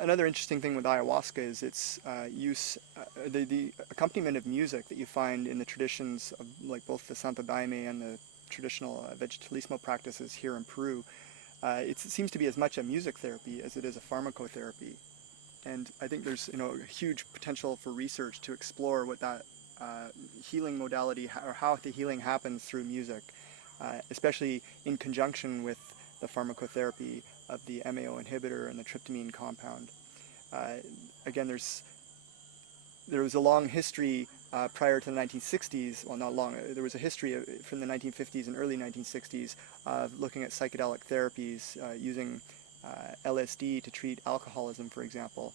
Another interesting thing with ayahuasca is its use, the accompaniment of music that you find in the traditions of like both the Santo Daime and the traditional vegetalismo practices here in Peru. It seems to be as much a music therapy as it is a pharmacotherapy, and I think there's a huge potential for research to explore what that healing modality or how the healing happens through music, especially in conjunction with the pharmacotherapy of the MAO inhibitor and the tryptamine compound. Uh, Again, there was a long history prior to the 1960s. Well, not long. There was a history from the 1950s and early 1960s of looking at psychedelic therapies using LSD to treat alcoholism, for example.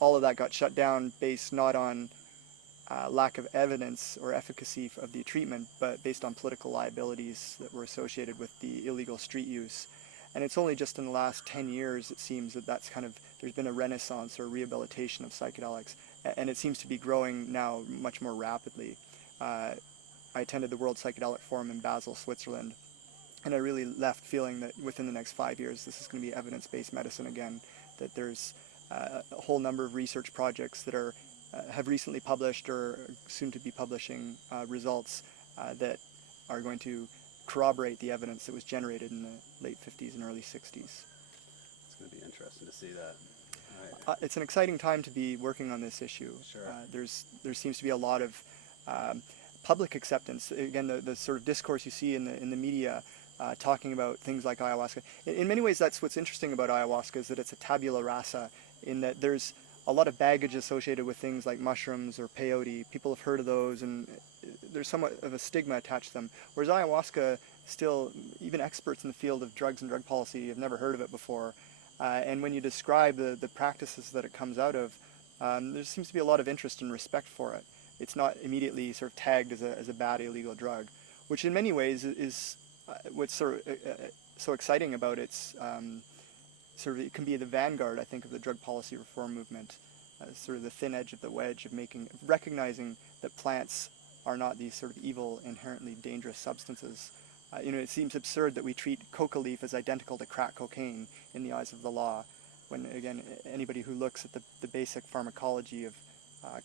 All of that got shut down based not on lack of evidence or efficacy of the treatment, but based on political liabilities that were associated with the illegal street use. And it's only just in the last 10 years, it seems, that there's been a renaissance or rehabilitation of psychedelics, and it seems to be growing now much more rapidly. I attended the World Psychedelic Forum in Basel, Switzerland, and I really left feeling that within the next 5 years, this is going to be evidence-based medicine again, that there's a whole number of research projects that have recently published or soon to be publishing results that are going to corroborate the evidence that was generated in the late 50s and early 60s. It's going to be interesting to see that. It's an exciting time to be working on this issue. Sure. There seems to be a lot of public acceptance. Again, the sort of discourse you see in the media talking about things like ayahuasca. In many ways, that's what's interesting about ayahuasca, is that it's a tabula rasa, in that there's a lot of baggage associated with things like mushrooms or peyote. People have heard of those, and there's somewhat of a stigma attached to them. Whereas ayahuasca, still, even experts in the field of drugs and drug policy have never heard of it before. And when you describe the practices that it comes out of, there seems to be a lot of interest and respect for it. It's not immediately sort of tagged as a bad illegal drug, which in many ways is what's so exciting about its it can be the vanguard, I think, of the drug policy reform movement, sort of the thin edge of the wedge of recognizing that plants are not these sort of evil, inherently dangerous substances. It seems absurd that we treat coca leaf as identical to crack cocaine in the eyes of the law, when, again, anybody who looks at the basic pharmacology of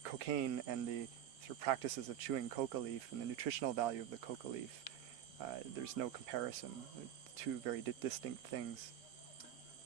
cocaine and the sort of practices of chewing coca leaf and the nutritional value of the coca leaf, there's no comparison. Two very distinct things.